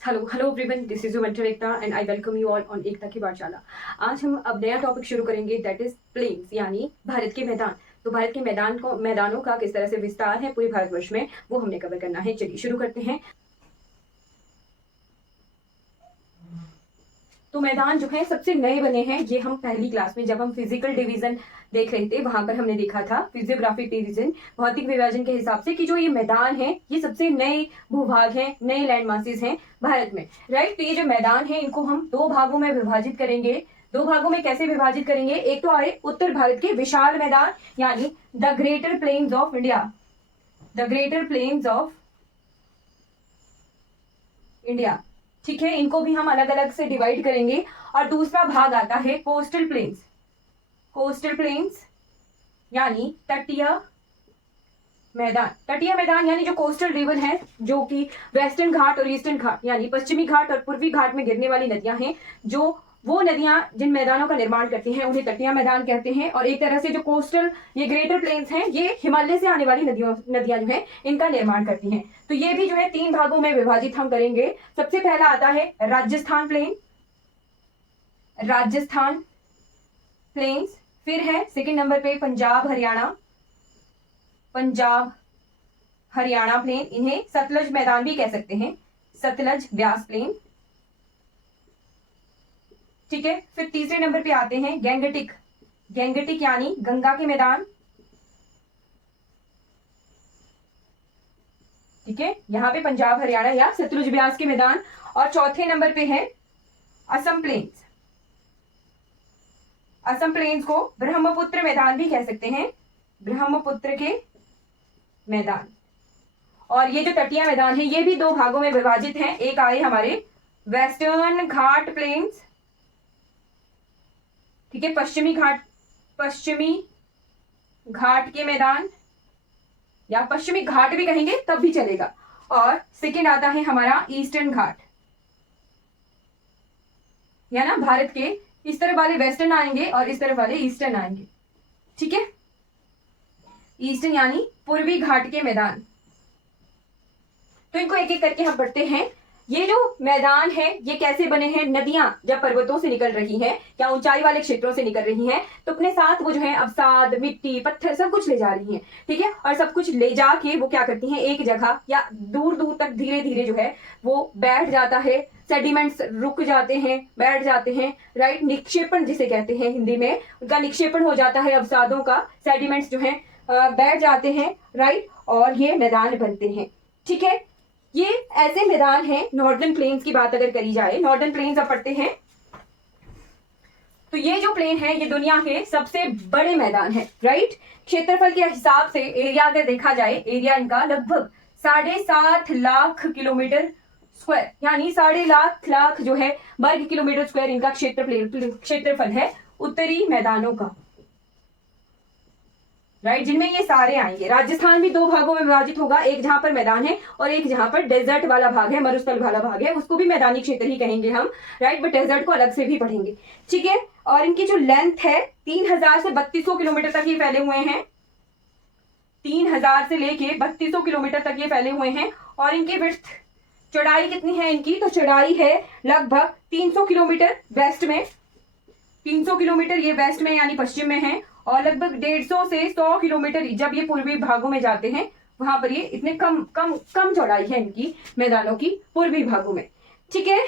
Hello hello everyone, this is your Ekta and I welcome you all on Ekta की पाठशाला। आज हम अब नया टॉपिक शुरू करेंगे, दैट इज प्लेन्स, यानी भारत के मैदान। तो भारत के मैदानों का किस तरह से विस्तार है पूरे भारतवर्ष में, वो हमने कवर करना है। चलिए शुरू करते हैं। तो मैदान जो है सबसे नए बने हैं। ये हम पहली क्लास में जब हम फिजिकल डिवीजन देख रहे थे वहां पर हमने देखा था, फिजियोग्राफिक डिवीजन, भौतिक विभाजन के हिसाब से, कि जो ये मैदान है ये सबसे नए भूभाग हैं, नए लैंड मासेस हैं भारत में। राइट। तो ये जो मैदान है इनको हम दो भागों में विभाजित करेंगे। दो भागों में कैसे विभाजित करेंगे? एक तो आए उत्तर भारत के विशाल मैदान, यानी the greater plains of India, the greater plains of India. ठीक है, इनको भी हम अलग अलग से डिवाइड करेंगे। और दूसरा भाग आता है कोस्टल प्लेन्स, कोस्टल प्लेन्स यानी तटीय मैदान। तटीय मैदान यानी जो कोस्टल रिवर है, जो कि वेस्टर्न घाट और ईस्टर्न घाट यानी पश्चिमी घाट और पूर्वी घाट में गिरने वाली नदियां हैं, जो वो नदियां जिन मैदानों का निर्माण करती हैं उन्हें तटीय मैदान कहते हैं। और एक तरह से जो कोस्टल, ये ग्रेटर प्लेन्स हैं, ये हिमालय से आने वाली नदियां जो है इनका निर्माण करती हैं। तो ये भी जो है तीन भागों में विभाजित हम करेंगे। सबसे पहला आता है राजस्थान प्लेन, राजस्थान प्लेन्स। फिर है सेकंड नंबर पे पंजाब हरियाणा, पंजाब हरियाणा प्लेन। इन्हें सतलज मैदान भी कह सकते हैं, सतलज ब्यास प्लेन। ठीक है। फिर तीसरे नंबर पे आते हैं गैंगटिक, गैंगटिक यानी गंगा के मैदान। ठीक है, यहां पे पंजाब हरियाणा या सतलुज ब्यास के मैदान। और चौथे नंबर पे है असम प्लेन्स, असम प्लेन्स को ब्रह्मपुत्र मैदान भी कह सकते हैं, ब्रह्मपुत्र के मैदान। और ये जो तटीय मैदान है ये भी दो भागों में विभाजित हैं। एक आए हमारे वेस्टर्न घाट प्लेन्स, ठीक है, पश्चिमी घाट के मैदान, या पश्चिमी घाट भी कहेंगे तब भी चलेगा। और सेकंड आता है हमारा ईस्टर्न घाट, या ना भारत के इस तरफ वाले वेस्टर्न आएंगे और इस तरफ वाले ईस्टर्न आएंगे। ठीक है, ईस्टर्न यानी पूर्वी घाट के मैदान। तो इनको एक एक करके हम पढ़ते हैं। ये जो मैदान है ये कैसे बने हैं? नदियां जब पर्वतों से निकल रही हैं या ऊंचाई वाले क्षेत्रों से निकल रही हैं तो अपने साथ वो जो है अवसाद, मिट्टी, पत्थर सब कुछ ले जा रही हैं। ठीक है, और सब कुछ ले जाके वो क्या करती हैं, एक जगह या दूर दूर तक धीरे धीरे जो है वो बैठ जाता है। सेडिमेंट्स रुक जाते हैं, बैठ जाते हैं। राइट, निक्षेपण जिसे कहते हैं हिंदी में, उनका निक्षेपण हो जाता है, अवसादों का, सेडिमेंट्स जो है बैठ जाते हैं। राइट, और ये मैदान बनते हैं। ठीक है, ये ऐसे मैदान हैं। नॉर्दर्न प्लेन्स की बात अगर करी जाए, नॉर्दर्न प्लेन्स अब पढ़ते हैं। तो ये जो प्लेन है ये दुनिया के सबसे बड़े मैदान है। राइट, क्षेत्रफल के हिसाब से एरिया अगर देखा जाए, एरिया इनका लगभग 7.5 लाख किलोमीटर स्क्वायर, यानी 7.5 लाख जो है वर्ग किलोमीटर स्क्वायर इनका क्षेत्रफल है उत्तरी मैदानों का। राइट, जिनमें ये सारे आएंगे। राजस्थान भी दो भागों में विभाजित होगा, एक जहां पर मैदान है और एक जहां पर डेजर्ट वाला भाग है, मरुस्थल वाला भाग है, उसको भी मैदानी क्षेत्र ही कहेंगे हम। राइट, बट डेजर्ट को अलग से भी पढ़ेंगे। ठीक है, और इनकी जो लेंथ है 3000 से 3200 किलोमीटर तक ये फैले हुए हैं, 3000 से लेके 3200 किलोमीटर तक ये फैले हुए हैं। और इनकी विड्थ, चौड़ाई कितनी है इनकी? तो चौड़ाई है लगभग 300 किलोमीटर वेस्ट में, 300 किलोमीटर ये वेस्ट में यानी पश्चिम में है। और लगभग 150 से 100 किलोमीटर जब ये पूर्वी भागों में जाते हैं वहां पर ये इतने कम चौड़ाई है इनकी मैदानों की पूर्वी भागों में। ठीक है,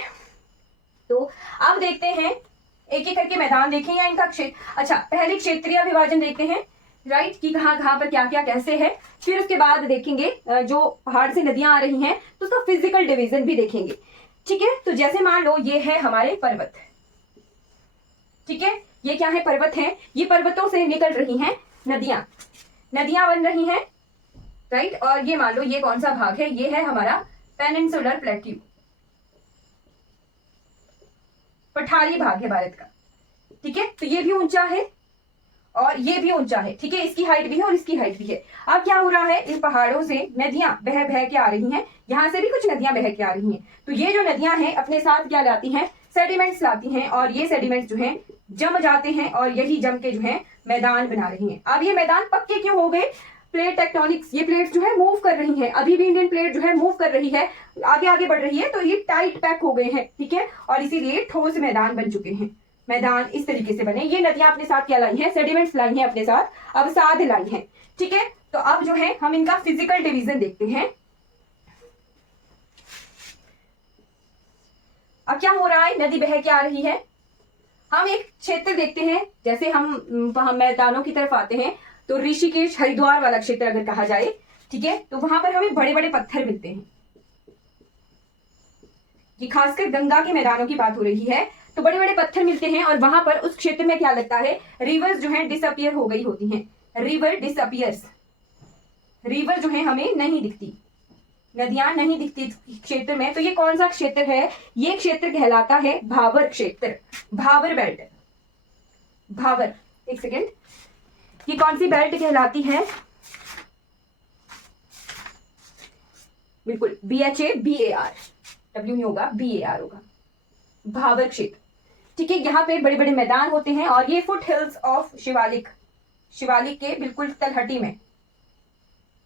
तो अब देखते हैं एक एक करके मैदान देखें या इनका क्षेत्र। अच्छा, पहले क्षेत्रीय विभाजन देखते हैं। राइट, कि कहाँ पर क्या क्या कैसे है। फिर उसके बाद देखेंगे जो पहाड़ से नदियां आ रही हैं तो उसका फिजिकल डिवीजन भी देखेंगे। ठीक है, तो जैसे मान लो ये है हमारे पर्वत। ठीक है, ये क्या है? पर्वत है। ये पर्वतों से निकल रही हैं नदियां, नदियां बन रही हैं। राइट, और ये मान लो ये कौन सा भाग है? ये है हमारा पेनिनसुलर प्लेट्यू, पठारी भाग है भारत का। ठीक है, तो ये भी ऊंचा है और ये भी ऊंचा है। ठीक है, इसकी हाइट भी है और इसकी हाइट भी है। अब क्या हो रहा है, इन पहाड़ों से नदियां बह बह के आ रही हैं, यहां से भी कुछ नदियां बह के आ रही हैं। तो ये जो नदियां हैं अपने साथ क्या लाती हैं? सेडिमेंट्स लाती हैं, और ये सेडिमेंट्स जो हैं जम जाते हैं और यही जम के जो है मैदान बना रही हैं। अब ये मैदान पक्के क्यों हो गए? प्लेट टेक्टोनिक्स, ये प्लेट्स जो है मूव कर रही हैं, अभी भी इंडियन प्लेट जो है मूव कर रही है, आगे आगे बढ़ रही है, तो ये टाइट पैक हो गए हैं, ठीक है, और इसीलिए ठोस मैदान बन चुके हैं। मैदान इस तरीके से बने। ये नदियां अपने साथ क्या लाई हैं, सेडिमेंट्स लाई हैं अपने साथ, अवसाद लाई हैं, ठीक है। तो अब जो है हम इनका फिजिकल डिवीजन देखते हैं। अब क्या हो रहा है, नदी बह के आ रही है, हम एक क्षेत्र देखते हैं, जैसे हम मैदानों की तरफ आते हैं तो ऋषिकेश हरिद्वार वाला क्षेत्र अगर कहा जाए, ठीक है, तो वहां पर हमें बड़े बड़े पत्थर मिलते हैं। ये खासकर गंगा के मैदानों की बात हो रही है, तो बड़े बड़े पत्थर मिलते हैं और वहां पर उस क्षेत्र में क्या लगता है, रिवर्स जो है डिसअपियर हो गई होती हैं, रिवर डिसअपियर्स, रिवर जो है हमें नहीं दिखती, नदियां नहीं दिखती क्षेत्र में। तो ये कौन सा क्षेत्र है, ये क्षेत्र कहलाता है भावर क्षेत्र, भावर बेल्ट, भावर, एक सेकेंड, ये कौन सी बेल्ट कहलाती है, बिल्कुल BHABAR, W नहीं होगा, BAR होगा, भावर क्षेत्र, ठीक है। यहाँ पे बड़े बड़े मैदान होते हैं और ये foot hills of Shivalik, Shivalik के बिल्कुल तलहटी में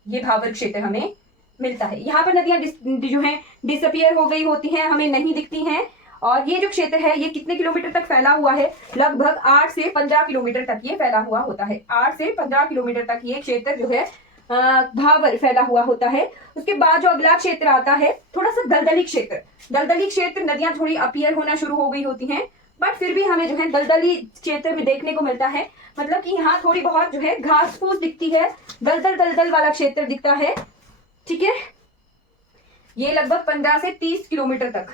ये भावर क्षेत्र हमें मिलता है। यहाँ पर नदियां जो हैं डिसअपियर हो गई होती हैं, हमें नहीं दिखती हैं। और ये जो क्षेत्र है ये कितने किलोमीटर तक फैला हुआ है, लगभग 8 से 15 किलोमीटर तक ये फैला हुआ होता है, 8 से 15 किलोमीटर तक ये क्षेत्र जो है भावर फैला हुआ होता है। उसके बाद जो अगला क्षेत्र आता है थोड़ा सा दलदली क्षेत्र, दलदली क्षेत्र नदियां थोड़ी अपीयर होना शुरू हो गई होती हैं, बट फिर भी हमें जो है दलदली क्षेत्र में देखने को मिलता है, मतलब कि यहाँ थोड़ी बहुत जो है घास फूस दिखती है, दलदल दलदल वाला क्षेत्र दिखता है, ठीक है। ये लगभग 15 से 30 किलोमीटर तक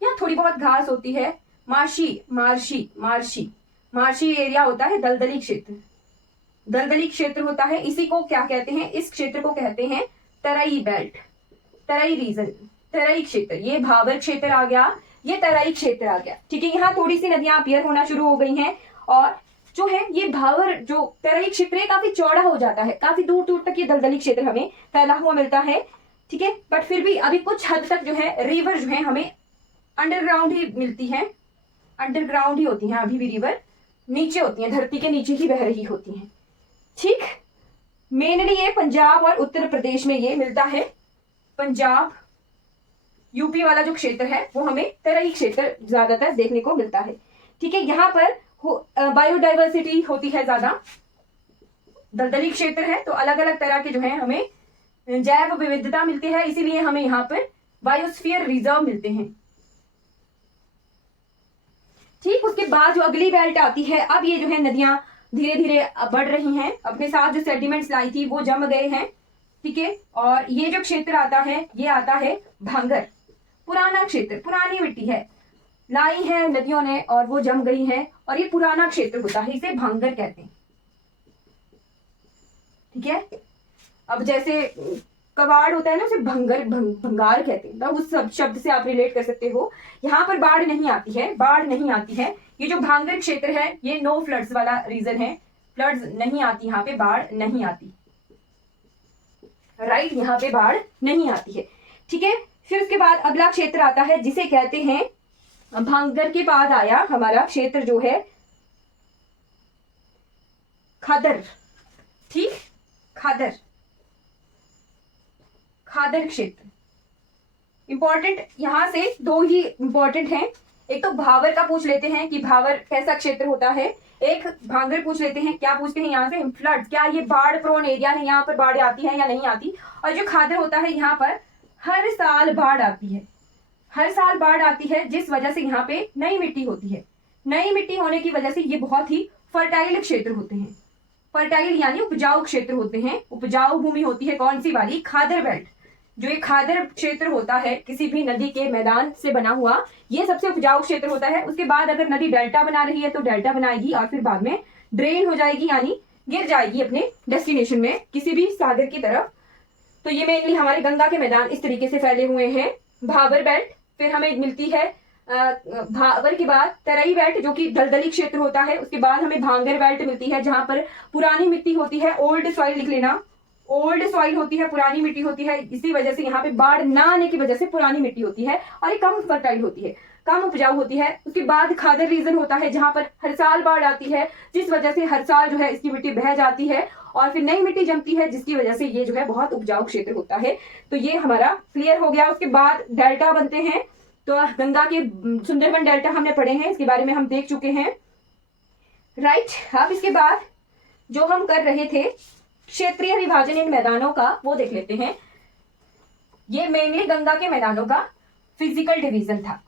यहाँ थोड़ी बहुत घास होती है, marshy marshy marshy marshy area होता है, दलदली क्षेत्र, दलदली क्षेत्र होता है। इसी को क्या कहते हैं, इस क्षेत्र को कहते हैं तराई बेल्ट, तराई रीजन, तराई क्षेत्र। ये भावर क्षेत्र आ गया, ये तराई क्षेत्र आ गया, ठीक है। यहाँ थोड़ी सी नदियां अपीयर होना शुरू हो गई हैं और जो है ये भावर जो तराई क्षेत्र है काफी चौड़ा हो जाता है, काफी दूर दूर तक ये दलदली क्षेत्र हमें फैला हुआ मिलता है, ठीक है। बट फिर भी अभी कुछ हद तक जो है रिवर जो है हमें अंडरग्राउंड ही मिलती है, अंडरग्राउंड ही होती है, अभी भी रिवर नीचे होती है, धरती के नीचे ही बह रही होती है, ठीक। मेनली ये पंजाब और उत्तर प्रदेश में ये मिलता है, पंजाब यूपी वाला जो क्षेत्र है वो हमें तराई क्षेत्र ज्यादातर देखने को मिलता है, ठीक है। यहाँ पर बायोडाइवर्सिटी होती है ज्यादा, दलदली क्षेत्र है तो अलग अलग तरह के जो है हमें जैव विविधता मिलती है, इसीलिए हमें यहाँ पर बायोस्फीयर रिजर्व मिलते हैं, ठीक। उसके बाद जो अगली बेल्ट आती है, अब ये जो है नदियां धीरे धीरे बढ़ रही हैं, अपने साथ जो सेडिमेंट्स लाई थी वो जम गए हैं, ठीक है। और ये जो क्षेत्र आता है ये आता है भांगर, पुराना क्षेत्र, पुरानी मिट्टी है, लाई है नदियों ने और वो जम गई है और ये पुराना क्षेत्र होता है, इसे भांगर कहते हैं, ठीक है। अब जैसे कबाड़ होता है ना, उसे भंगार कहते हैं, तो उस शब्द से आप रिलेट कर सकते हो। यहाँ पर बाढ़ नहीं आती है, बाढ़ नहीं आती है। ये जो भांगर क्षेत्र है ये नो फ्लड्स वाला रीजन है, फ्लड्स नहीं आती, यहाँ पे बाढ़ नहीं आती, राइट, यहाँ पे बाढ़ नहीं आती है, ठीक है। फिर उसके बाद अगला क्षेत्र आता है जिसे कहते हैं, भांगर के बाद आया हमारा क्षेत्र जो है खादर, ठीक, खादर, खादर क्षेत्र इंपॉर्टेंट, यहां से दो ही इंपॉर्टेंट हैं, एक तो भावर का पूछ लेते हैं कि भावर कैसा क्षेत्र होता है, एक भांगर पूछ लेते हैं, क्या पूछते हैं यहाँ से, फ्लड, क्या ये बाढ़ प्रोन एरिया है, यहाँ पर बाढ़ आती है या नहीं आती। और जो खादर होता है यहाँ पर हर साल बाढ़ आती है, हर साल बाढ़ आती है, जिस वजह से यहाँ पे नई मिट्टी होती है, नई मिट्टी होने की वजह से ये बहुत ही फर्टाइल क्षेत्र होते हैं, फर्टाइल यानी उपजाऊ क्षेत्र होते हैं, उपजाऊ भूमि होती है, कौन सी वाली, खादर बेल्ट। जो ये खादर क्षेत्र होता है किसी भी नदी के मैदान से बना हुआ, ये सबसे उपजाऊ क्षेत्र होता है। उसके बाद अगर नदी डेल्टा बना रही है तो डेल्टा बनाएगी और फिर बाद में ड्रेन हो जाएगी, यानी गिर जाएगी अपने डेस्टिनेशन में किसी भी सागर की तरफ। तो ये मेनली हमारे गंगा के मैदान इस तरीके से फैले हुए हैं, भावर बेल्ट। फिर हमें मिलती है भावर के बाद तराई बेल्ट जो कि दलदली क्षेत्र होता है। उसके बाद हमें भांगर बेल्ट मिलती है जहां पर पुरानी मिट्टी होती है, ओल्ड सॉइल लिख लेना, ओल्ड सॉइल होती है, पुरानी मिट्टी होती है, इसी वजह से यहाँ पे बाढ़ ना आने की वजह से पुरानी मिट्टी होती है और ये कम फर्टाइल होती है, कम उपजाऊ होती है। उसके बाद खादर रीजन होता है जहां पर हर साल बाढ़ आती है, जिस वजह से हर साल जो है इसकी मिट्टी बह जाती है और फिर नई मिट्टी जमती है, जिसकी वजह से ये जो है बहुत उपजाऊ क्षेत्र होता है। तो ये हमारा क्लियर हो गया। उसके बाद डेल्टा बनते हैं। तो गंगा के सुंदरबन डेल्टा हमने पढ़े हैं, इसके बारे में हम देख चुके हैं, राइट। अब इसके बाद जो हम कर रहे थे क्षेत्रीय विभाजन इन मैदानों का, वो देख लेते हैं। ये मेनली गंगा के मैदानों का फिजिकल डिवीजन था।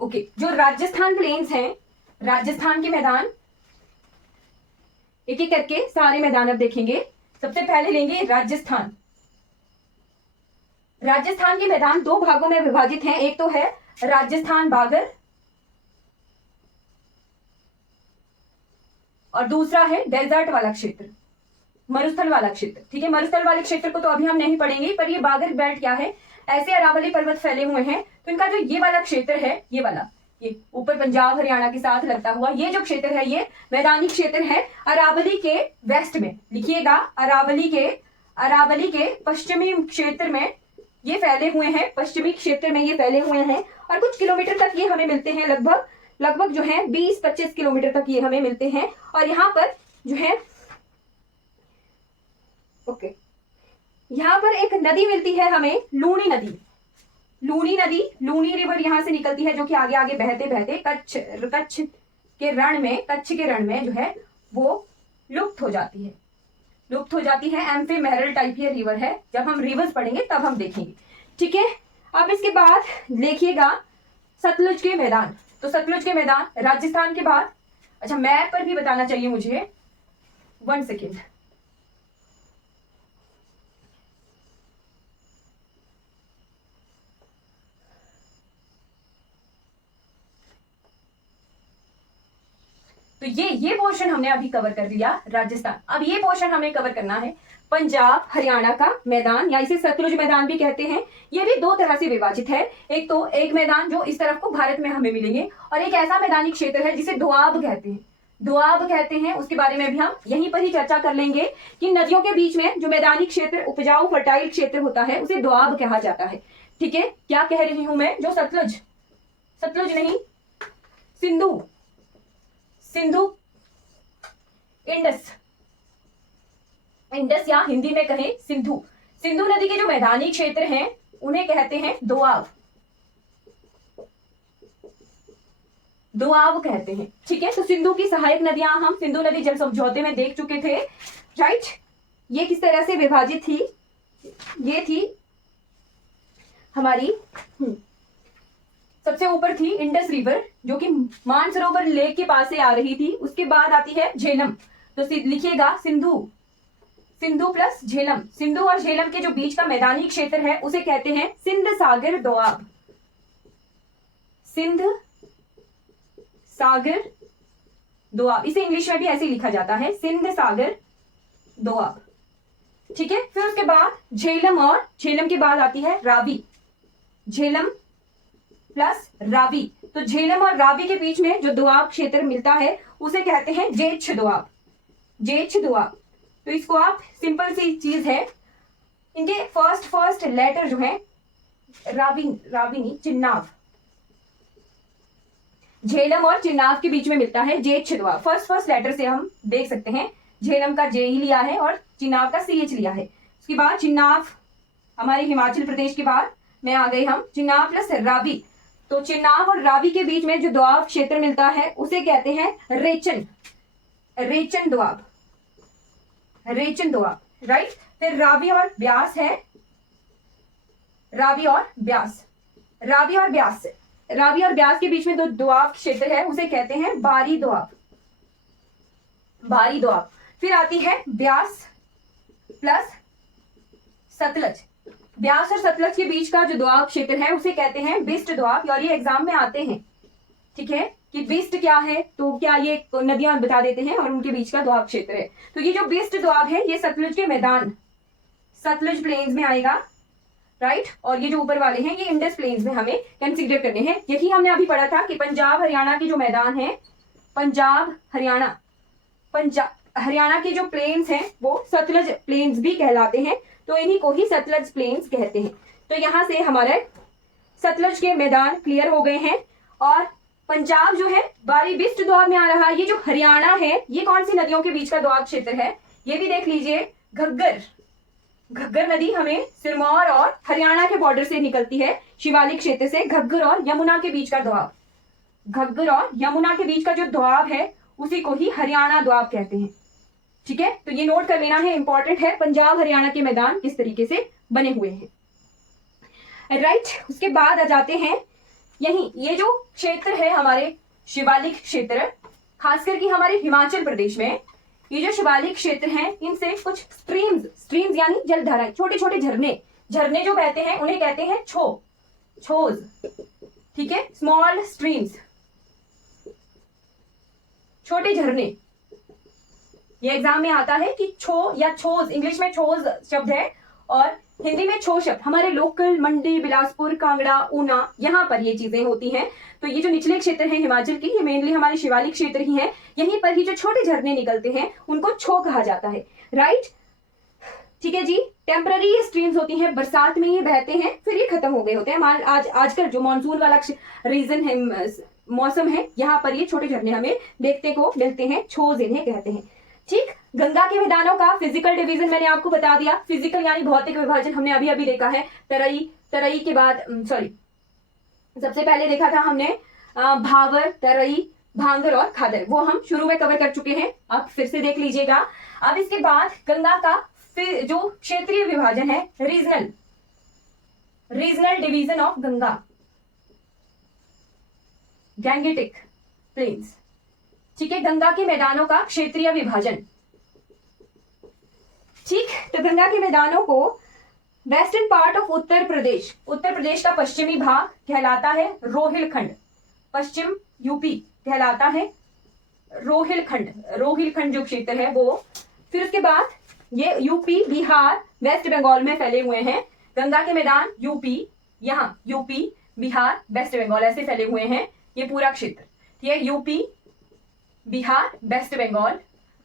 ओके, जो राजस्थान प्लेन्स हैं, राजस्थान के मैदान, एक एक करके सारे मैदान अब देखेंगे। सबसे पहले लेंगे राजस्थान। राजस्थान के मैदान दो भागों में विभाजित हैं। एक तो है राजस्थान बागर और दूसरा है डेजर्ट वाला क्षेत्र, मरुस्थल वाला क्षेत्र। ठीक है, मरुस्थल वाले क्षेत्र को तो अभी हम नहीं पढ़ेंगे, पर ये बागर बेल्ट क्या है, ऐसे अरावली पर्वत फैले हुए हैं। तो इनका जो ये वाला क्षेत्र है, ये वाला, ये ऊपर पंजाब हरियाणा के साथ लगता हुआ ये जो क्षेत्र है, ये मैदानी क्षेत्र है अरावली के वेस्ट में। लिखिएगा, अरावली के पश्चिमी क्षेत्र में ये फैले हुए हैं, पश्चिमी क्षेत्र में ये फैले हुए हैं। और कुछ किलोमीटर तक ये हमें मिलते हैं, लगभग जो है 20-25 किलोमीटर तक ये हमें मिलते हैं। और यहाँ पर जो है ओके, यहाँ पर एक नदी मिलती है हमें, लूनी नदी। लूनी रिवर यहाँ से निकलती है, जो कि आगे आगे बहते बहते कच्छ के रण में जो है वो लुप्त हो जाती है। एम्फी महरल टाइप ये रिवर है। जब हम रिवर्स पढ़ेंगे तब हम देखेंगे। ठीक है, अब इसके बाद देखिएगा सतलुज के मैदान। तो सतलुज के मैदान राजस्थान के बाद, अच्छा मैप पर भी बताना चाहिए मुझे, 1 सेकेंड। तो ये पोर्शन हमने अभी कवर कर लिया राजस्थान। अब ये पोर्शन हमें कवर करना है पंजाब हरियाणा का मैदान, या इसे सतलुज मैदान भी कहते हैं। ये भी दो तरह से विभाजित है। एक तो एक मैदान जो इस तरफ को भारत में हमें मिलेंगे, और एक ऐसा मैदानी क्षेत्र है जिसे दोआब कहते हैं। उसके बारे में भी हम यहीं पर ही चर्चा कर लेंगे कि नदियों के बीच में जो मैदानी क्षेत्र, उपजाऊ फर्टाइल क्षेत्र होता है, उसे दोआब कहा जाता है। ठीक है, क्या कह रही हूं मैं, जो सतलुज नहीं, सिंधु, इंडस या हिंदी में कहें सिंधु नदी के जो मैदानी क्षेत्र हैं उन्हें कहते हैं दोआब कहते हैं। ठीक है, तो सिंधु की सहायक नदियां हम सिंधु नदी जल समझौते में देख चुके थे, राइट। ये किस तरह से विभाजित थी, ये थी हमारी सबसे ऊपर थी इंडस रिवर, जो कि मानसरोवर लेक के पास से आ रही थी। उसके बाद आती है झेलम। तो लिखिएगा सिंधु प्लस झेलम। सिंधु और झेलम के जो बीच का मैदानी क्षेत्र है उसे कहते हैं सिंध सागर दोआब। इसे इंग्लिश में भी ऐसे लिखा जाता है, सिंध सागर दोआब। ठीक है, फिर उसके बाद झेलम के बाद आती है रावी। झेलम प्लस रावी। तो झेलम और रावी के बीच में जो दोआब क्षेत्र मिलता है उसे कहते हैं जेच्छ दोआब। तो इसको आप, सिंपल सी चीज है, इनके फर्स्ट लेटर जो है रावी चिन्नाव, झेलम और चिन्नाव के बीच में मिलता है जेच्छ दोआब। फर्स्ट लेटर से हम देख सकते हैं, झेलम का जे ही लिया है और चिन्नाव का CH लिया है। उसके बाद चिन्नाव, हमारे हिमाचल प्रदेश के बाद में आ गए हम, चिन्नाव प्लस रावी। तो चिन्नाव और रावी के बीच में जो दोआब क्षेत्र मिलता है उसे कहते हैं रेचन दोआब, राइट। फिर रावी और ब्यास है, रावी और ब्यास के बीच में जो दोआब क्षेत्र है उसे कहते हैं बारी दोआब। फिर आती है ब्यास प्लस सतलज। ब्यास और सतलज के बीच का जो दोआब क्षेत्र है उसे कहते हैं बिस्ट दोआब। और ये एग्जाम में आते हैं, ठीक है, कि बिस्ट क्या है, तो क्या ये नदियां बता देते हैं और उनके बीच का दोआब क्षेत्र है। तो ये जो बिस्ट दोआब है ये सतलुज के मैदान, सतलुज प्लेन्स में आएगा, राइट। और ये जो ऊपर वाले हैं ये इंडस प्लेन्स में हमें कंसीडर करने हैं। यही हमने अभी पढ़ा था कि पंजाब हरियाणा के जो मैदान है, पंजाब हरियाणा के जो प्लेन्स हैं वो सतलज प्लेन्स भी कहलाते हैं। तो इन्हीं को ही सतलज प्लेन्स कहते हैं। तो यहां से हमारे सतलज के मैदान क्लियर हो गए हैं। और पंजाब जो है बारीबिस्ट दोआब में आ रहा है। ये जो हरियाणा है ये कौन सी नदियों के बीच का दोआब क्षेत्र है, ये भी देख लीजिए। घग्गर, घग्गर नदी हमें सिरमौर और हरियाणा के बॉर्डर से निकलती है, शिवालिक क्षेत्र से। घग्गर और यमुना के बीच का दोआब, घग्गर और यमुना के बीच का जो दोआब है उसी को ही हरियाणा दोआब कहते हैं। ठीक है, तो ये नोट कर लेना है, इंपॉर्टेंट है। पंजाब हरियाणा के मैदान किस तरीके से बने हुए हैं। राइट, उसके बाद आ जाते हैं यही ये जो क्षेत्र है हमारे शिवालिक क्षेत्र, खासकर कि हमारे हिमाचल प्रदेश में ये जो शिवालिक क्षेत्र हैं इनसे कुछ स्ट्रीम्स यानी जलधाराएं, छोटे छोटे झरने जो बहते हैं उन्हें कहते हैं छोज। ठीक है, स्मॉल स्ट्रीम्स, छोटे झरने। ये एग्जाम में आता है कि छो या छोज, इंग्लिश में छोज शब्द है और हिंदी में छो शब्द। हमारे लोकल मंडी, बिलासपुर, कांगड़ा, ऊना, यहाँ पर ये चीजें होती हैं। तो ये जो निचले क्षेत्र है हिमाचल की, ये मेनली हमारे शिवालिक क्षेत्र ही है। यहीं पर ही जो छोटे झरने निकलते हैं उनको छो कहा जाता है। राइट, ठीक है जी। टेम्पररी स्ट्रीम्स होती हैं, बरसात में ये बहते हैं फिर ये खत्म हो गए होते हैं। आजकल जो मानसून वाला रीजन है, मौसम है, यहाँ पर ये छोटे झरने हमें देखने को मिलते हैं, छोज इन्हें कहते हैं। ठीक, गंगा के मैदानों का फिजिकल डिवीजन मैंने आपको बता दिया। फिजिकल यानी भौतिक विभाजन हमने अभी अभी देखा है। तरई के बाद सबसे पहले देखा था हमने भावर, तरई, भांगर और खादर, वो हम शुरू में कवर कर चुके हैं, आप फिर से देख लीजिएगा। अब इसके बाद गंगा का फिर जो क्षेत्रीय विभाजन है, regional division of Ganga, Gangetic plains. ठीक है, गंगा के मैदानों का क्षेत्रीय विभाजन। ठीक, तो गंगा के मैदानों को western part of Uttar Pradesh का पश्चिमी भाग कहलाता है रोहिलखंड। पश्चिम यूपी कहलाता है रोहिलखंड जो क्षेत्र है वो। फिर उसके बाद ये यूपी, बिहार, वेस्ट बंगाल में फैले हुए हैं। गंगा के मैदान यूपी, यहाँ यूपी, बिहार, वेस्ट बंगाल ऐसे फैले हुए हैं ये पूरा क्षेत्र। ठीक है, यूपी, बिहार, वेस्ट बंगाल।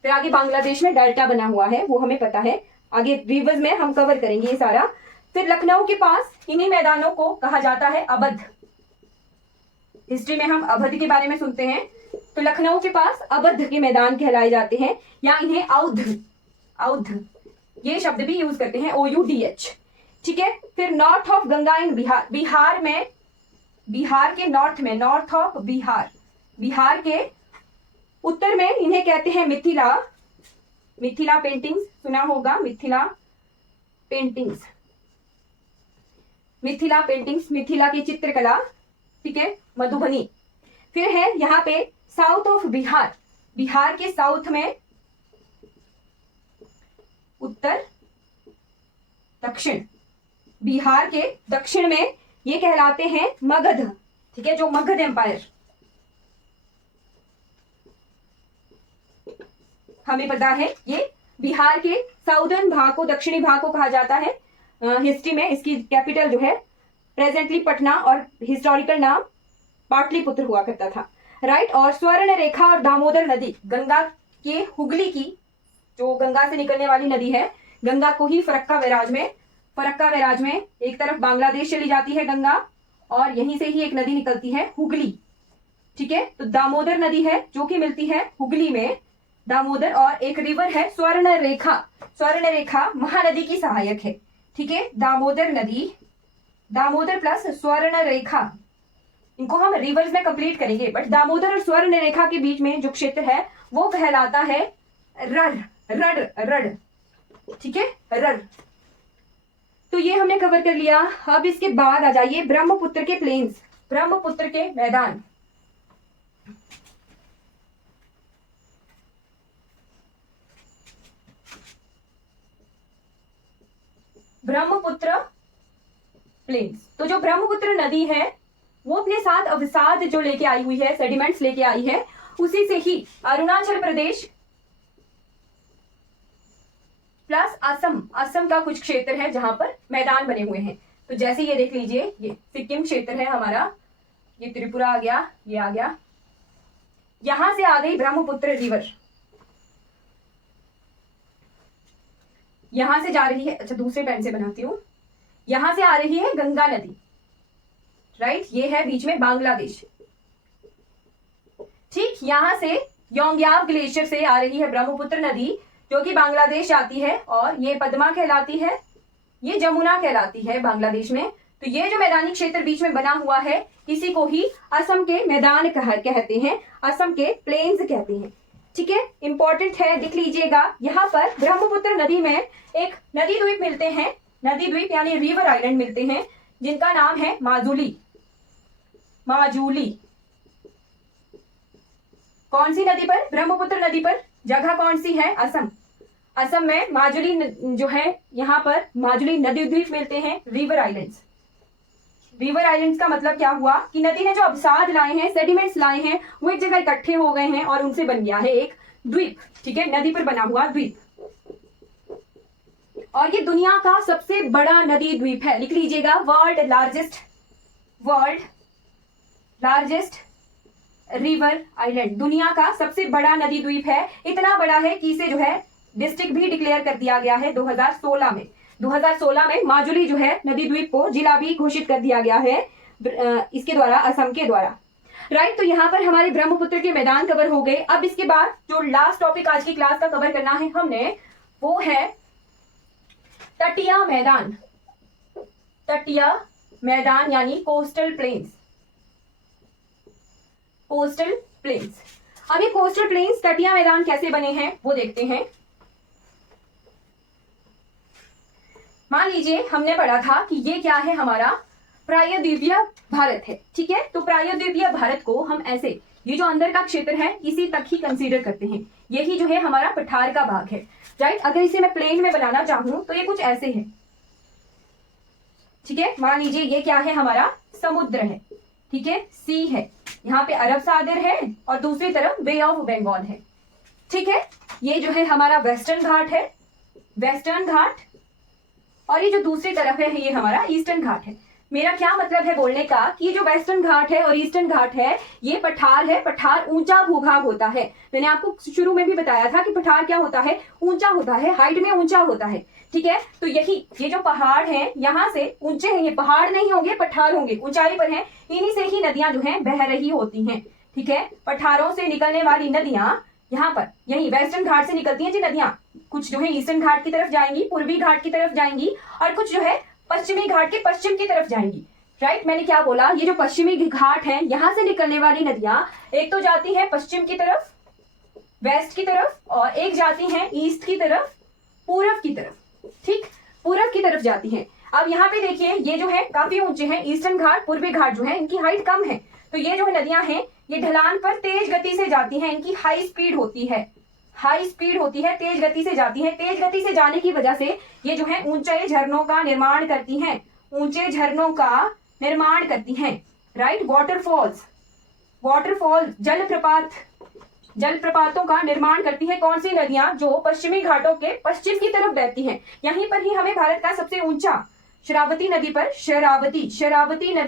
फिर आगे बांग्लादेश में डेल्टा बना हुआ है, वो हमें पता है, आगे रिवर्स में हम कवर करेंगे ये सारा। फिर लखनऊ के पास इन्हीं मैदानों को कहा जाता है अवध। हिस्ट्री में हम अवध के बारे में सुनते हैं, तो लखनऊ के पास अवध के मैदान कहलाए जाते हैं, या इन्हें औध ये शब्द भी यूज करते हैं, OUDH। ठीक है, फिर नॉर्थ ऑफ गंगा इन बिहार के नॉर्थ ऑफ बिहार के उत्तर में इन्हें कहते हैं मिथिला पेंटिंग्स, सुना होगा मिथिला पेंटिंग्स, मिथिला की चित्रकला। ठीक है, मधुबनी। फिर है यहाँ पे साउथ ऑफ बिहार के साउथ में, उत्तर दक्षिण, बिहार के दक्षिण में ये कहलाते हैं मगध। ठीक है, जो मगध एम्पायर, हमें पता है ये बिहार के साउदर्न भाग को, दक्षिणी भाग को कहा जाता है। हिस्ट्री में इसकी कैपिटल जो है प्रेजेंटली पटना और हिस्टोरिकल नाम पाटलिपुत्र हुआ करता था। राइट, और स्वर्ण रेखा और दामोदर नदी, गंगा के हुगली की जो गंगा से निकलने वाली नदी है, गंगा को ही फरक्का बैराज में एक तरफ बांग्लादेश चली जाती है गंगा, और यहीं से ही एक नदी निकलती है हुगली। ठीक है, तो दामोदर नदी है जो कि मिलती है हुगली में, दामोदर, और एक रिवर है स्वर्ण रेखा महानदी की सहायक है। ठीक है, दामोदर प्लस स्वर्ण रेखा, इनको हम रिवर्स में कंप्लीट करेंगे, बट दामोदर और स्वर्ण रेखा के बीच में जो क्षेत्र है वो कहलाता है रड। ठीक है, रड। तो ये हमने कवर कर लिया। अब इसके बाद आ जाइए ब्रह्मपुत्र के प्लेन्स, ब्रह्मपुत्र के मैदान। ब्रह्मपुत्र प्लेन्स, तो जो ब्रह्मपुत्र नदी है वो अपने साथ अवसाद जो लेके आई हुई है, सेडिमेंट्स लेके आई है, उसी से ही अरुणाचल प्रदेश प्लस असम का कुछ क्षेत्र है जहां पर मैदान बने हुए हैं। तो जैसे ये देख लीजिए, ये सिक्किम क्षेत्र है हमारा, ये त्रिपुरा आ गया, ये आ गया, यहां से आ गई ब्रह्मपुत्र रिवर, यहां से जा रही है, अच्छा दूसरे पेन से बनाती हूं, यहां से आ रही है गंगा नदी। राइट, ये है बीच में बांग्लादेश, ठीक, यहाँ से योंगयाव ग्लेशियर से आ रही है ब्रह्मपुत्र नदी, जो कि बांग्लादेश आती है, और ये पद्मा कहलाती है, ये जमुना कहलाती है बांग्लादेश में। तो ये जो मैदानी क्षेत्र बीच में बना हुआ है, इसी को ही असम के मैदान कहते हैं, असम के प्लेन्स कहते हैं। ठीक है, इंपॉर्टेंट है, देख लीजिएगा। यहाँ पर ब्रह्मपुत्र नदी में एक नदी द्वीप मिलते हैं, नदी द्वीप यानी रिवर आइलैंड मिलते हैं, जिनका नाम है माजुली। माजुली कौन सी नदी पर? ब्रह्मपुत्र नदी पर। जगह कौन सी है? असम। असम में माजुली जो है, यहाँ पर माजुली नदी द्वीप मिलते हैं, रिवर आइलैंड्स। रिवर आइलैंड्स का मतलब क्या हुआ कि नदी ने जो अवसाद लाए हैं, सेडिमेंट्स लाए हैं, वो एक जगह इकट्ठे हो गए हैं और उनसे बन गया है एक द्वीप। ठीक है, नदी पर बना हुआ द्वीप, और ये दुनिया का सबसे बड़ा नदी द्वीप है। लिख लीजिएगा, वर्ल्ड लार्जेस्ट रिवर आइलैंड, दुनिया का सबसे बड़ा नदी द्वीप है। इतना बड़ा है कि इसे जो है डिस्ट्रिक्ट भी डिक्लेयर कर दिया गया है 2016 में। 2016 में माजुली जो है नदी द्वीप को जिला भी घोषित कर दिया गया है इसके द्वारा, असम के द्वारा। राइट, तो यहाँ पर हमारे ब्रह्मपुत्र के मैदान कवर हो गए। अब इसके बाद जो लास्ट टॉपिक आज की क्लास का कवर करना है हमने, वो है तटीय मैदान। तटीय मैदान यानी कोस्टल प्लेन्स। Coastal planes. अब ये कोस्टल प्लेन्स, तटीय मैदान कैसे बने हैं वो देखते हैं। मान लीजिए हमने पढ़ा था कि ये क्या है, हमारा प्रायद्वीपीय भारत है। ठीक है, तो प्रायद्वीपीय भारत को हम ऐसे, ये जो अंदर का क्षेत्र है इसी तक ही कंसीडर करते हैं। यही जो है हमारा पठार का भाग है। राइट, अगर इसे मैं प्लेन में बनाना चाहूं तो ये कुछ ऐसे है। ठीक है, मान लीजिए ये क्या है, हमारा समुद्र है। ठीक है, सी है, यहाँ पे अरब सागर है और दूसरी तरफ बे ऑफ बंगाल है। ठीक है, ये जो है हमारा वेस्टर्न घाट है, वेस्टर्न घाट, और ये जो दूसरी तरफ है ये हमारा ईस्टर्न घाट है। मेरा क्या मतलब है बोलने का कि ये जो वेस्टर्न घाट है और ईस्टर्न घाट है, ये पठार है। पठार ऊंचा भूभाग होता है। मैंने आपको शुरू में भी बताया था कि पठार क्या होता है, ऊंचा होता है, हाइट में ऊंचा होता है। ठीक है, तो यही ये जो पहाड़ हैं, यहाँ से ऊंचे हैं, ये पहाड़ नहीं होंगे, पठार होंगे, ऊंचाई पर हैं। इन्हीं से ही नदियां जो हैं बह रही होती हैं। ठीक है, पठारों से निकलने वाली नदियां यहाँ पर यही वेस्टर्न घाट से निकलती हैं जी नदियां। कुछ जो है ईस्टर्न घाट की तरफ जाएंगी, पूर्वी घाट की तरफ जाएंगी, और कुछ जो है पश्चिमी घाट के पश्चिम की तरफ जाएंगी। राइट, मैंने क्या बोला, ये जो पश्चिमी घाट है, यहाँ से निकलने वाली नदियां एक तो जाती है पश्चिम की तरफ, वेस्ट की तरफ, और एक जाती है ईस्ट की तरफ, पूरब की तरफ। ठीक, पूरब की तरफ जाती हैं। अब यहाँ पे देखिए, ये जो है काफी ऊंचे हैं, ईस्टर्न घाट, पूर्वी घाट जो है इनकी हाइट कम है। तो ये जो है नदियां हैं, ये ढलान पर तेज गति से जाती हैं, इनकी हाई स्पीड होती है, हाई स्पीड होती है, तेज गति से जाती है। तेज गति से जाने की वजह से ये जो है ऊंचे झरनों का निर्माण करती हैं, ऊंचे झरनों का निर्माण करती हैं। राइट, वाटरफॉल जलप्रपातों का निर्माण करती है। कौन सी नदियां? जो पश्चिमी घाटों के पश्चिम की तरफ बहती हैं। यहीं पर ही हमें भारत का सबसे ऊंचा शरावती नदी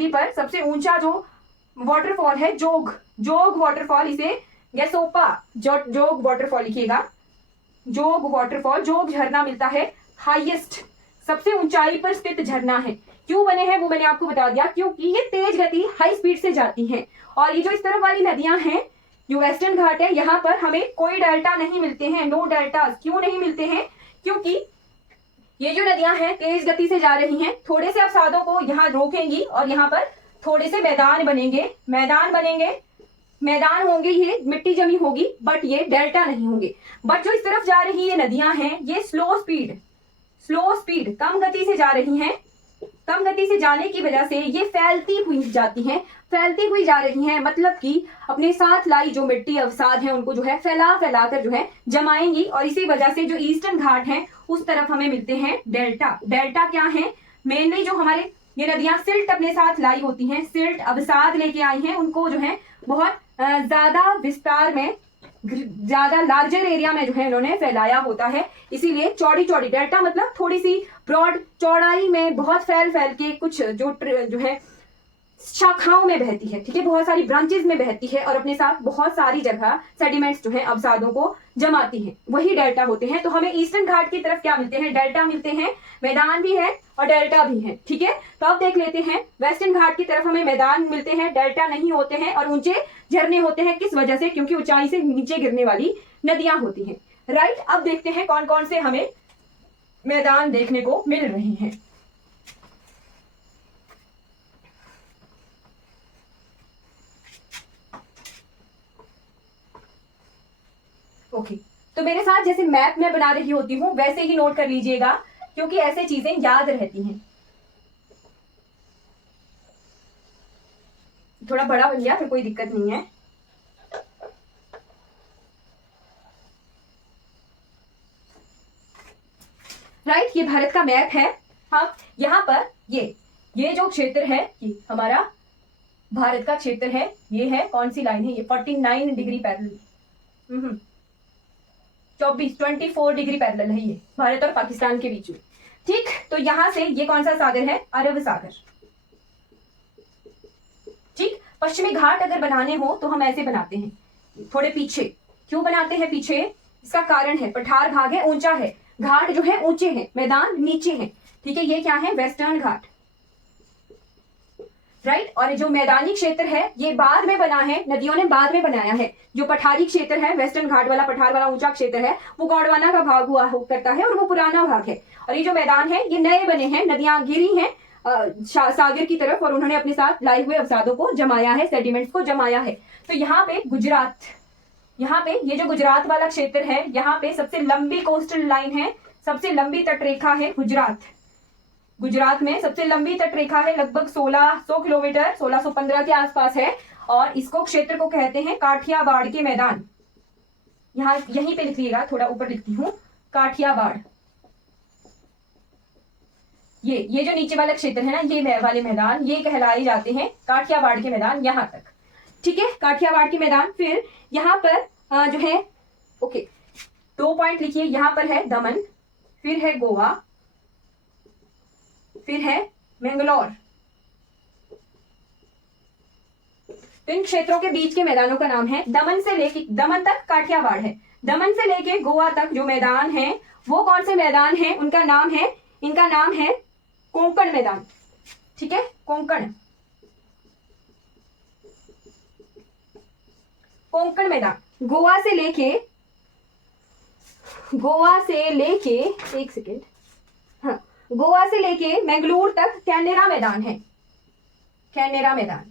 पर सबसे ऊंचा जो वाटरफॉल है, जोग वाटरफॉल, इसे गैसोपा जोग वाटरफॉल लिखिएगा, जोग वाटरफॉल, जोग झरना मिलता है, हाईएस्ट, सबसे ऊंचाई पर स्थित झरना है। क्यों बने हैं वो मैंने आपको बता दिया, क्योंकि ये तेज गति हाई स्पीड से जाती हैं। और ये जो इस तरफ वाली नदियां हैं, जो वेस्टर्न घाट है, यहाँ पर हमें कोई डेल्टा नहीं मिलते हैं, नो डेल्टा। क्यों नहीं मिलते हैं? क्योंकि ये जो नदियां हैं तेज गति से जा रही हैं, थोड़े से अवसादों को यहाँ रोकेंगी और यहाँ पर थोड़े से मैदान होंगे, ये मिट्टी जमी होगी, बट ये डेल्टा नहीं होंगे। बट जो इस तरफ जा रही ये नदियां हैं, ये स्लो स्पीड कम गति से जा रही हैं। कम गति से जाने की वजह से ये फैलती हुई जा रही हैं, मतलब कि अपने साथ लाई जो मिट्टी अवसाद है उनको जो है फैला कर जो है जमाएंगी, और इसी वजह से जो ईस्टर्न घाट है उस तरफ हमें मिलते हैं डेल्टा। डेल्टा क्या है? मेनली जो हमारे ये नदियां सिल्ट अपने साथ लाई होती हैं, सिल्ट अवसाद लेके आई हैं, उनको जो है बहुत ज्यादा विस्तार में, ज्यादा लार्जर एरिया में जो है इन्होंने फैलाया होता है। इसीलिए चौड़ी डेल्टा मतलब थोड़ी सी ब्रॉड चौड़ाई में बहुत फैल के कुछ जो है शाखाओं में बहती है, ठीक है, बहुत सारी ब्रांचेस में बहती है और अपने साथ बहुत सारी जगह सेडिमेंट्स जो है अवसादों को जमाती हैं, वही डेल्टा होते हैं। तो हमें ईस्टर्न घाट की तरफ क्या मिलते हैं, डेल्टा मिलते हैं, मैदान भी है और डेल्टा भी है, ठीक है। तो अब देख लेते हैं वेस्टर्न घाट की तरफ हमें मैदान मिलते हैं, डेल्टा नहीं होते हैं और ऊंचे झरने होते हैं। किस वजह से, क्योंकि ऊंचाई से नीचे गिरने वाली नदियां होती हैं, राइट। अब देखते हैं कौन कौन से हमें मैदान देखने को मिल रहे हैं। ओके, तो मेरे साथ जैसे मैप में बना रही होती हूँ वैसे ही नोट कर लीजिएगा, क्योंकि ऐसे चीजें याद रहती हैं। थोड़ा बड़ा बन गया, फिर कोई दिक्कत नहीं है। राइट, ये भारत का मैप है। हाँ, यहाँ पर ये जो क्षेत्र है ये हमारा भारत का क्षेत्र है। ये है कौन सी लाइन है, ये 49 डिग्री पैरेलल, 24 डिग्री पैरेलल है ये भारत और पाकिस्तान के बीच में, ठीक। तो यहां से ये कौन सा सागर है, अरब सागर, ठीक। पश्चिमी घाट अगर बनाने हो तो हम ऐसे बनाते हैं, थोड़े पीछे। क्यों बनाते हैं पीछे, इसका कारण है पठार भाग है, ऊंचा है, घाट जो है ऊंचे हैं, मैदान नीचे है, ठीक है। ये क्या है, वेस्टर्न घाट, राइट। और जो मैदानी क्षेत्र है ये बाद में बना है, नदियों ने बाद में बनाया है। जो पठारी क्षेत्र है, वेस्टर्न घाट वाला पठार वाला ऊंचा क्षेत्र है, वो गोंडवाना का भाग हुआ करता है और वो पुराना भाग है। और ये जो मैदान है ये नए बने हैं, नदियां गिरी हैं सागर की तरफ और उन्होंने अपने साथ लाए हुए अवसादों को जमाया है, सेडिमेंट्स को जमाया है। तो यहाँ पे गुजरात, यहाँ पे ये जो गुजरात वाला क्षेत्र है, यहाँ पे सबसे लंबी कोस्टल लाइन है, सबसे लंबी तटरेखा है गुजरात। गुजरात में सबसे लंबी तटरेखा है, लगभग 1600 किलोमीटर, 1615 के आसपास है। और इसको क्षेत्र को कहते हैं काठियावाड़ के मैदान। यहाँ यहीं पे लिखिएगा, थोड़ा ऊपर लिखती हूँ, काठियावाड़। ये जो नीचे वाला क्षेत्र है ना, ये वाले मैदान, ये कहलाए जाते हैं काठियावाड़ के मैदान, यहाँ तक, ठीक है, काठियावाड़ के मैदान। फिर यहाँ पर जो है, ओके, 2 पॉइंट लिखिए, यहाँ पर है दमन, फिर है गोवा, फिर है मैंगलोर। तो इन क्षेत्रों के बीच के मैदानों का नाम है, दमन से लेके, दमन तक काठियावाड़ है, दमन से लेके गोवा तक जो मैदान है वो कौन से मैदान है, उनका नाम है, इनका नाम है कोंकण मैदान, ठीक है, कोंकण, कोंकण मैदान। गोवा से लेके एक सेकेंड, हाँ, गोवा से लेके मैंगलोर तक कैनेरा मैदान है, कैनेरा मैदान,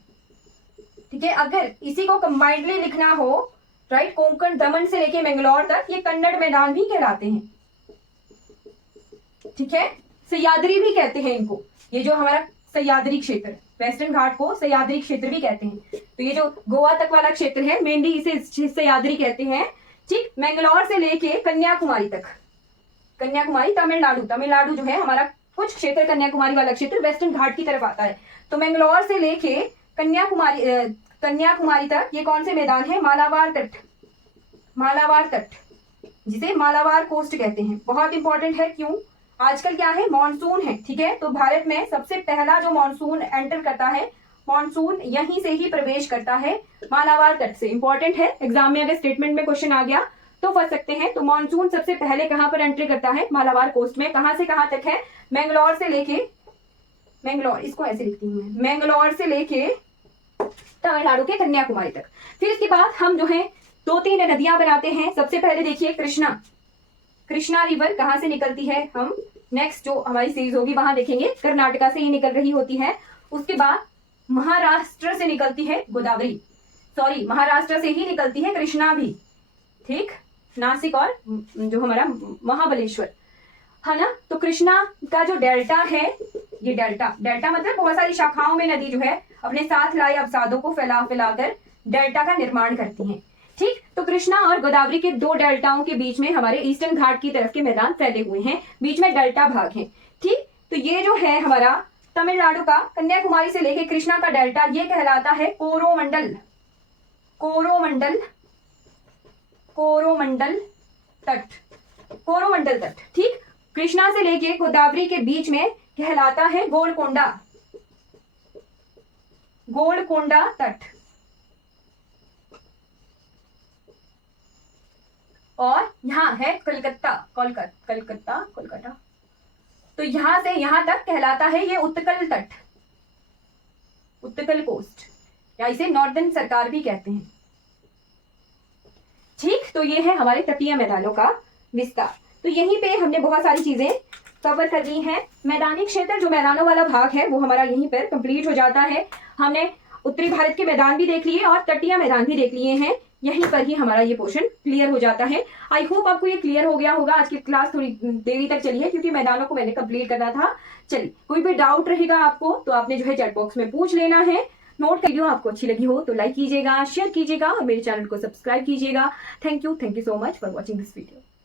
ठीक है। अगर इसी को कंबाइंडली लिखना हो, राइट, कोंकण, दमन से लेके मैंगलोर तक, ये कन्नड़ मैदान भी कहलाते हैं, ठीक है। सह्याद्री भी कहते हैं इनको, ये जो हमारा सह्याद्री क्षेत्र, वेस्टर्न घाट को सह्याद्री क्षेत्र भी कहते हैं। तो ये जो गोवा तक वाला क्षेत्र है मेनली इसे सह्याद्री कहते हैं, ठीक। मैंगलोर से लेके कन्याकुमारी तक, कन्याकुमारी तमिलनाडु, तमिलनाडु जो है हमारा कुछ क्षेत्र, कन्याकुमारी वाला क्षेत्र वेस्टर्न घाट की तरफ आता है। तो मैंगलोर से लेके कन्याकुमारी तक ये कौन से मैदान है, मालाबार तट, मालाबार तट, जिसे मालाबार कोस्ट कहते हैं। बहुत इंपॉर्टेंट है, क्यों, आजकल क्या है, मॉनसून है, ठीक है। तो भारत में सबसे पहला जो मॉनसून एंटर करता है, मॉनसून यहीं से ही प्रवेश करता है, मालाबार तट से। इंपॉर्टेंट है, एग्जाम में अगर स्टेटमेंट में क्वेश्चन आ गया तो फंस सकते हैं। तो मॉनसून सबसे पहले कहां पर एंट्री करता है, मालाबार कोस्ट में। कहां से कहां तक है, मैंगलोर से लेके, मैंगलोर, इसको ऐसे लिखती हूँ मैं, मैंगलोर से लेके तमिलनाडु के कन्याकुमारी तक। फिर इसके बाद हम जो है 2-3 नदियां बनाते हैं। सबसे पहले देखिए कृष्णा, कृष्णा रिवर कहां से निकलती है, हम नेक्स्ट जो हमारी सीरीज होगी वहां देखेंगे, कर्नाटका से ये निकल रही होती है। उसके बाद महाराष्ट्र से निकलती है गोदावरी, सॉरी, महाराष्ट्र से ही निकलती है कृष्णा भी, ठीक, नासिक और जो हमारा महाबलेश्वर है ना। तो कृष्णा का जो डेल्टा है, ये डेल्टा मतलब बहुत सारी शाखाओं में नदी जो है अपने साथ लाए अवसादों को फैलाकर डेल्टा का निर्माण करती है, ठीक। तो कृष्णा और गोदावरी के 2 डेल्टाओं के बीच में हमारे ईस्टर्न घाट की तरफ के मैदान फैले हुए हैं, बीच में डेल्टा भाग है, ठीक। तो ये जो है हमारा तमिलनाडु का कन्याकुमारी से लेके कृष्णा का डेल्टा, ये कहलाता है कोरोमंडल, कोरोमंडल, कोरोमंडल तट, कोरोमंडल तट, ठीक। कृष्णा से लेके गोदावरी के बीच में कहलाता है गोलकोंडा, गोलकोंडा तट, और यहाँ है कलकत्ता, कोलकाता, तो यहां से यहां तक कहलाता है ये उत्कल तट, उत्कल कोस्ट, या इसे नॉर्दर्न सरकार भी कहते हैं। ठीक, तो ये है हमारे तटीय मैदानों का विस्तार। तो यहीं पे हमने बहुत सारी चीजें कवर कर ली हैं। मैदानी क्षेत्र, जो मैदानों वाला भाग है, वो हमारा यहीं पर कंप्लीट हो जाता है। हमने उत्तरी भारत के मैदान भी देख लिए और तटीय मैदान भी देख लिए हैं। यहीं पर ही हमारा ये पोर्शन क्लियर हो जाता है। आई होप आपको ये क्लियर हो गया होगा। आज की क्लास थोड़ी देरी तक चली है क्योंकि मैदानों को मैंने कंप्लीट करना था। चलिए, कोई भी डाउट रहेगा आपको तो आपने जो है चैट बॉक्स में पूछ लेना है। नोट कर, वीडियो आपको अच्छी लगी हो तो लाइक कीजिएगा, शेयर कीजिएगा और मेरे चैनल को सब्सक्राइब कीजिएगा। Thank you so much for watching this video.